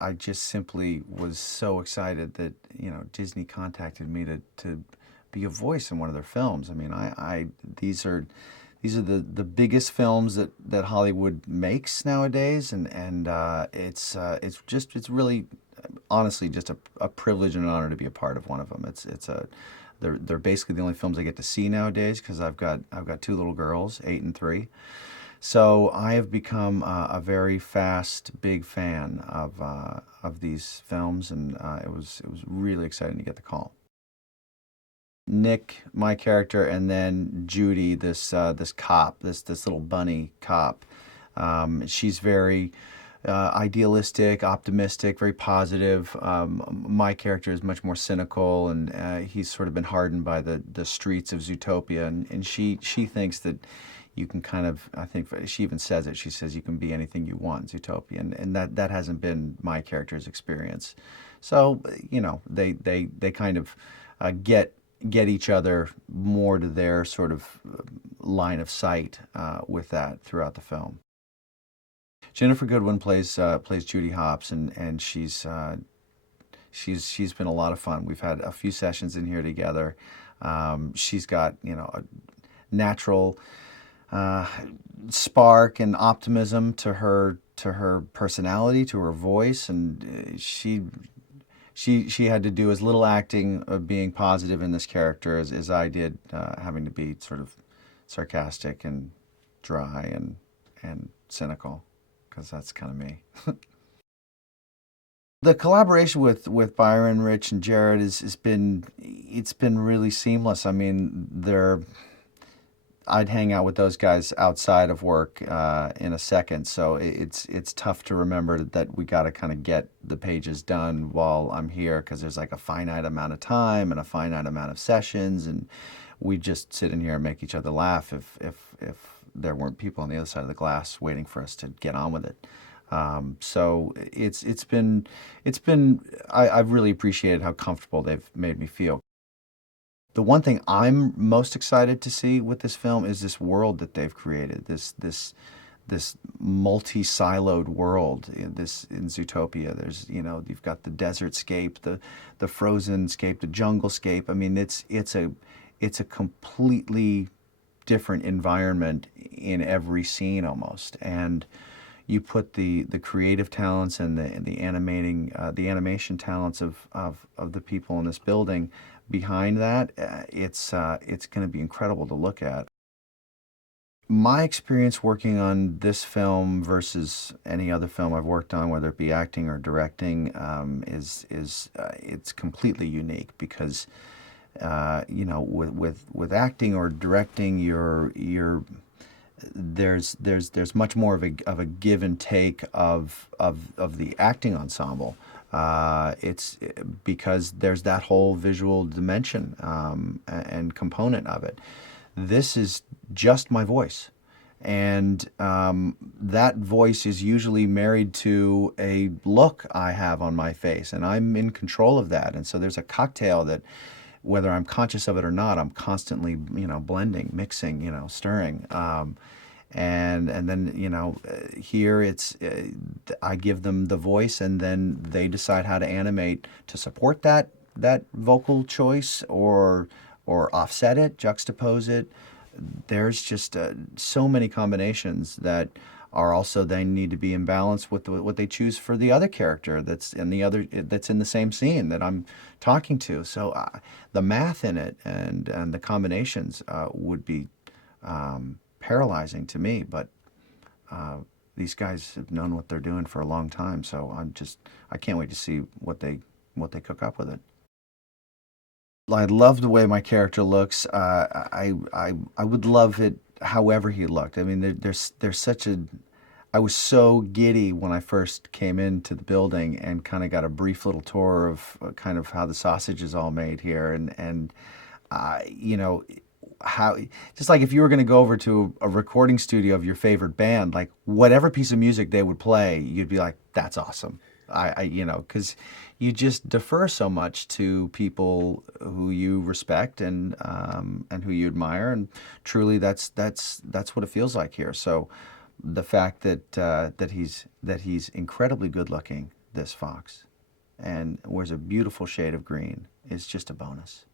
I just simply was so excited that, Disney contacted me to be a voice in one of their films. I mean, these are the biggest films that Hollywood makes nowadays, and it's really honestly just a privilege and an honor to be a part of one of them. They're basically the only films I get to see nowadays because I've got two little girls, 8 and 3. So I have become a very fast, big fan of these films, and it was really exciting to get the call. Nick, my character, and then Judy, this cop, this little bunny cop. She's very idealistic, optimistic, very positive. My character is much more cynical, and he's sort of been hardened by the streets of Zootopia, and she thinks that you can kind of, I think she even says it. She says you can be anything you want in Zootopia, and that hasn't been my character's experience. So they kind of get each other more to their sort of line of sight with that throughout the film. Jennifer Goodwin plays Judy Hopps, and she's been a lot of fun. We've had a few sessions in here together. She's got a natural spark and optimism to her personality, to her voice, and she had to do as little acting of being positive in this character as I did, having to be sort of sarcastic and dry and cynical, because that's kind of me. The collaboration with Byron, Rich, and Jared has been it's been really seamless. I mean, I'd hang out with those guys outside of work in a second, so it's tough to remember that we got to kind of get the pages done while I'm here because there's like a finite amount of time and a finite amount of sessions, and we just sit in here and make each other laugh if there weren't people on the other side of the glass waiting for us to get on with it. So I've really appreciated how comfortable they've made me feel. The one thing I'm most excited to see with this film is this world that they've created, this multi-siloed world in Zootopia. There's, you've got the desert scape, the frozen scape, the jungle scape. I mean, it's a completely different environment in every scene almost. And you put the creative talents and the animation talents of the people in this building behind that, it's going to be incredible to look at. My experience working on this film versus any other film I've worked on, whether it be acting or directing, is it's completely unique because with acting or directing, there's much more of a give and take of the acting ensemble. It's because there's that whole visual dimension and component of it. This is just my voice. And that voice is usually married to a look I have on my face, and I'm in control of that. And so there's a cocktail that, whether I'm conscious of it or not, I'm constantly, blending, mixing, stirring. And then here I give them the voice, and then they decide how to animate to support that vocal choice or offset it, juxtapose it. There's just so many combinations that are also they need to be in balance with what they choose for the other character that's in the same scene that I'm talking to. So the math in it and the combinations would be paralyzing to me, but these guys have known what they're doing for a long time, so I can't wait to see what they cook up with it. I love the way my character looks. I would love it however he looked. I mean, there's such a. I was so giddy when I first came into the building and kind of got a brief little tour of kind of how the sausage is all made here, and how just like if you were going to go over to a recording studio of your favorite band, like whatever piece of music they would play, you'd be like, that's awesome. Because you just defer so much to people who you respect and who you admire, and truly that's what it feels like here. So the fact that he's incredibly good looking, this fox and wears a beautiful shade of green is just a bonus.